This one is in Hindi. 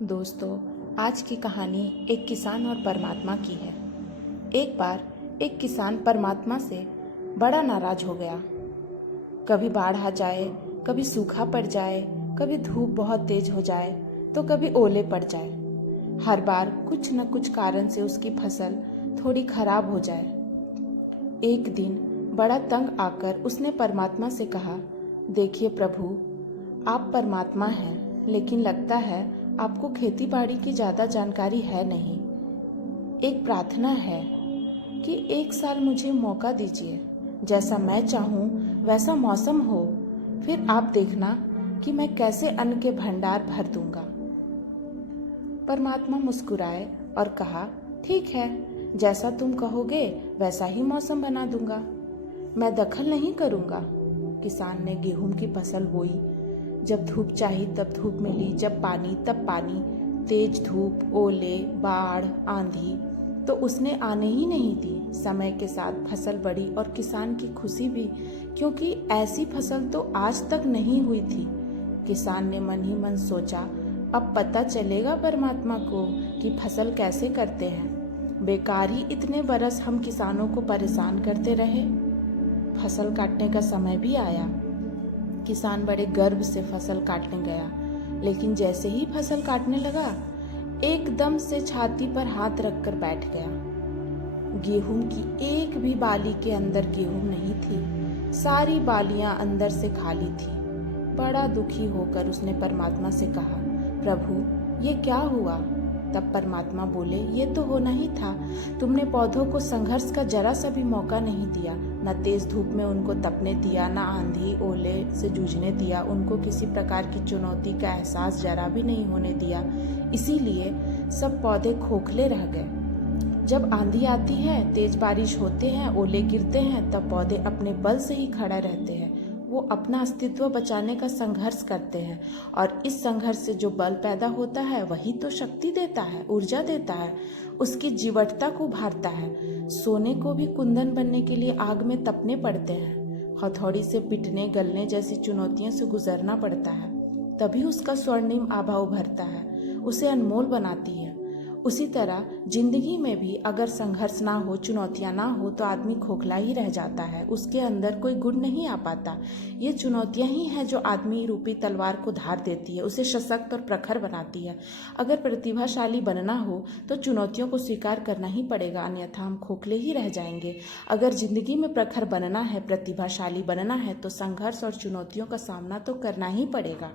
दोस्तों, आज की कहानी एक किसान और परमात्मा की है। एक बार एक किसान परमात्मा से बड़ा नाराज हो गया। कभी बाढ़ आ जाए, कभी सूखा पड़ जाए, कभी धूप बहुत तेज हो जाए, तो कभी ओले पड़ जाए। हर बार कुछ न कुछ कारण से उसकी फसल थोड़ी खराब हो जाए। एक दिन बड़ा तंग आकर उसने परमात्मा से कहा, देखिए प्रभु, आप परमात्मा हैं, लेकिन लगता है आपको खेती बाड़ी की ज़्यादा जानकारी है नहीं। एक प्रार्थना है कि एक साल मुझे मौका दीजिए, जैसा मैं चाहूँ वैसा मौसम हो, फिर आप देखना कि मैं कैसे अन्न के भंडार भर दूंगा। परमात्मा मुस्कुराए और कहा, ठीक है, जैसा तुम कहोगे वैसा ही मौसम बना दूंगा, मैं दखल नहीं करूंगा। किसान ने गेहूं की फसल बोई। जब धूप चाहिए तब धूप मिली, जब पानी तब पानी, तेज धूप, ओले, बाढ़, आंधी तो उसने आने ही नहीं दी। समय के साथ फसल बढ़ी और किसान की खुशी भी, क्योंकि ऐसी फसल तो आज तक नहीं हुई थी। किसान ने मन ही मन सोचा, अब पता चलेगा परमात्मा को कि फसल कैसे करते हैं। बेकार ही इतने बरस हम किसानों को परेशान करते रहे। फसल काटने का समय भी आया। किसान बड़े गर्व से फसल काटने गया, लेकिन जैसे ही फसल काटने लगा, एकदम से छाती पर हाथ रखकर बैठ गया। गेहूं की एक भी बाली के अंदर गेहूं नहीं थी, सारी बालियां अंदर से खाली थी। बड़ा दुखी होकर उसने परमात्मा से कहा, प्रभु, ये क्या हुआ? तब परमात्मा बोले, ये तो होना ही था। तुमने पौधों को संघर्ष का जरा सा भी मौका नहीं दिया, न तेज धूप में उनको तपने दिया, न आंधी ओले से जूझने दिया, उनको किसी प्रकार की चुनौती का एहसास जरा भी नहीं होने दिया। इसीलिए सब पौधे खोखले रह गए। जब आंधी आती है, तेज बारिश होते हैं, ओले गिरते हैं, तब पौधे अपने बल से ही खड़ा रहते हैं। वो अपना अस्तित्व बचाने का संघर्ष करते हैं, और इस संघर्ष से जो बल पैदा होता है वही तो शक्ति देता है, ऊर्जा देता है, उसकी जीवटता को उभारता है। सोने को भी कुंदन बनने के लिए आग में तपने पड़ते हैं, हथौड़ी से पिटने गलने जैसी चुनौतियों से गुजरना पड़ता है, तभी उसका स्वर्णिम आभा उभरता है, उसे अनमोल बनाती है। उसी तरह जिंदगी में भी अगर संघर्ष ना हो, चुनौतियां ना हो, तो आदमी खोखला ही रह जाता है, उसके अंदर कोई गुण नहीं आ पाता। ये चुनौतियां ही हैं जो आदमी रूपी तलवार को धार देती है, उसे सशक्त और प्रखर बनाती है। अगर प्रतिभाशाली बनना हो तो चुनौतियों को स्वीकार करना ही पड़ेगा, अन्यथा हम खोखले ही रह जाएंगे। अगर जिंदगी में प्रखर बनना है, प्रतिभाशाली बनना है, तो संघर्ष और चुनौतियों का सामना तो करना ही पड़ेगा।